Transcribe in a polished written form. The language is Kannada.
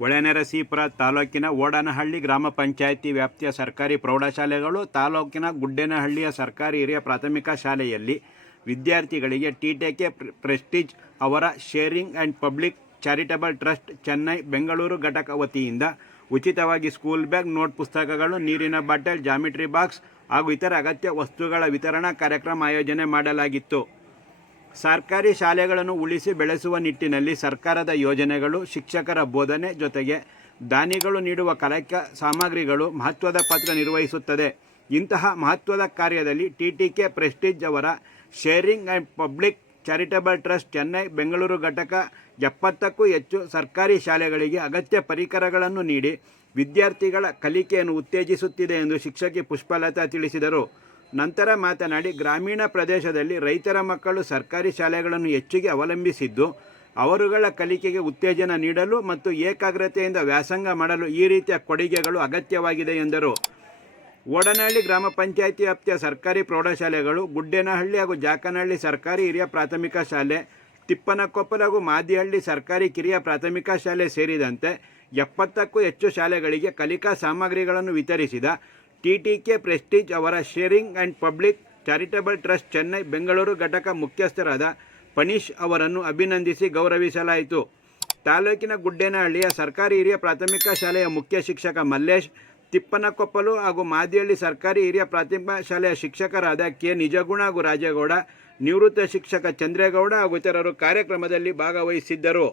ಹೊಳೆನರಸೀಪುರ ತಾಲೂಕಿನ ಓಡನಹಳ್ಳಿ ಗ್ರಾಮ ಪಂಚಾಯಿತಿ ವ್ಯಾಪ್ತಿಯ ಸರ್ಕಾರಿ ಪ್ರೌಢಶಾಲೆಗಳು, ತಾಲೂಕಿನ ಗುಡ್ಡೇನಹಳ್ಳಿಯ ಸರ್ಕಾರಿ ಹಿರಿಯ ಪ್ರಾಥಮಿಕ ಶಾಲೆಯಲ್ಲಿ ವಿದ್ಯಾರ್ಥಿಗಳಿಗೆ ಟಿಟಿಕೆ ಪ್ರೆಸ್ಟೀಜ್ ಅವರ sharing and public charitable trust Chennai Bengaluru ಘಟಕ ವತಿಯಿಂದ ಉಚಿತವಾಗಿ ಸ್ಕೂಲ್ ಬ್ಯಾಗ್, ನೋಟ್ ಪುಸ್ತಕಗಳು, ನೀರಿನ ಬಾಟಲ್, ಜಾಮಿಟ್ರಿ ಬಾಕ್ಸ್ ಹಾಗೂ ಇತರ ಅಗತ್ಯ ವಸ್ತುಗಳ ವಿತರಣಾ ಕಾರ್ಯಕ್ರಮ ಆಯೋಜನೆ ಮಾಡಲಾಗಿತ್ತು. ಸರ್ಕಾರಿ ಶಾಲೆಗಳನ್ನು ಉಳಿಸಿ ಬೆಳೆಸುವ ನಿಟ್ಟಿನಲ್ಲಿ ಸರ್ಕಾರದ ಯೋಜನೆಗಳು, ಶಿಕ್ಷಕರ ಬೋಧನೆ ಜೊತೆಗೆ ದಾನಿಗಳು ನೀಡುವ ಕಲಿಕಾ ಸಾಮಗ್ರಿಗಳು ಮಹತ್ವದ ಪಾತ್ರ ನಿರ್ವಹಿಸುತ್ತದೆ. ಇಂತಹ ಮಹತ್ವದ ಕಾರ್ಯದಲ್ಲಿ ಟಿಟಿಕೆ ಪ್ರೆಸ್ಟೀಜ್ ಅವರ sharing and public charitable trust Chennai Bengaluru ಘಟಕ 70ಕ್ಕೂ ಹೆಚ್ಚು ಸರ್ಕಾರಿ ಶಾಲೆಗಳಿಗೆ ಅಗತ್ಯ ಪರಿಕರಗಳನ್ನು ನೀಡಿ ವಿದ್ಯಾರ್ಥಿಗಳ ಕಲಿಕೆಯನ್ನು ಉತ್ತೇಜಿಸುತ್ತಿದೆ ಎಂದು ಶಿಕ್ಷಕಿ ಪುಷ್ಪಲತಾ ತಿಳಿಸಿದರು. ನಂತರ ಮಾತನಾಡಿ, ಗ್ರಾಮೀಣ ಪ್ರದೇಶದಲ್ಲಿ ರೈತರ ಮಕ್ಕಳು ಸರ್ಕಾರಿ ಶಾಲೆಗಳನ್ನು ಹೆಚ್ಚಿಗೆ ಅವಲಂಬಿಸಿದ್ದು, ಅವರುಗಳ ಕಲಿಕೆಗೆ ಉತ್ತೇಜನ ನೀಡಲು ಮತ್ತು ಏಕಾಗ್ರತೆಯಿಂದ ವ್ಯಾಸಂಗ ಮಾಡಲು ಈ ರೀತಿಯ ಕೊಡುಗೆಗಳು ಅಗತ್ಯವಾಗಿದೆ ಎಂದರು. ಓಡನಹಳ್ಳಿ ಗ್ರಾಮ ಪಂಚಾಯಿತಿ ವ್ಯಾಪ್ತಿಯ ಸರ್ಕಾರಿ ಪ್ರೌಢಶಾಲೆಗಳು, ಗುಡ್ಡೇನಹಳ್ಳಿ ಹಾಗೂ ಜಾಕನಹಳ್ಳಿ ಸರ್ಕಾರಿ ಹಿರಿಯ ಪ್ರಾಥಮಿಕ ಶಾಲೆ, ತಿಪ್ಪನಕೊಪ್ಪಲು ಹಾಗೂ ಮಾದಿಹಳ್ಳಿ ಸರ್ಕಾರಿ ಕಿರಿಯ ಪ್ರಾಥಮಿಕ ಶಾಲೆ ಸೇರಿದಂತೆ 70ಕ್ಕೂ ಹೆಚ್ಚು ಶಾಲೆಗಳಿಗೆ ಕಲಿಕಾ ಸಾಮಗ್ರಿಗಳನ್ನು ವಿತರಿಸಿದ ಟಿಟಿಕೆ ಪ್ರೆಸ್ಟೀಜ್ ಅವರ sharing and public charitable trust Chennai Bengaluru ಘಟಕ ಮುಖ್ಯಸ್ಥರಾದ ಪನೀಶ್ ಅವರನ್ನು ಅಭಿನಂದಿಸಿ ಗೌರವಿಸಲಾಯಿತು. ತಾಲೂಕಿನ ಗುಡ್ಡೇನಹಳ್ಳಿಯ ಸರ್ಕಾರಿ ಹಿರಿಯ ಪ್ರಾಥಮಿಕ ಶಾಲೆಯ ಮುಖ್ಯ ಶಿಕ್ಷಕ ಮಲ್ಲೇಶ್, ತಿಪ್ಪನಕೊಪ್ಪಲು ಹಾಗೂ ಮಾದಿಹಳ್ಳಿ ಸರ್ಕಾರಿ ಹಿರಿಯ ಪ್ರಾಥಮಿಕ ಶಾಲೆಯ ಶಿಕ್ಷಕರಾದ ಕೆ ನಿಜಗುಣ ಹಾಗೂ ರಾಜೇಗೌಡ, ನಿವೃತ್ತ ಶಿಕ್ಷಕ ಚಂದ್ರೇಗೌಡ ಹಾಗೂ ಇತರರು ಕಾರ್ಯಕ್ರಮದಲ್ಲಿ ಭಾಗವಹಿಸಿದ್ದರು.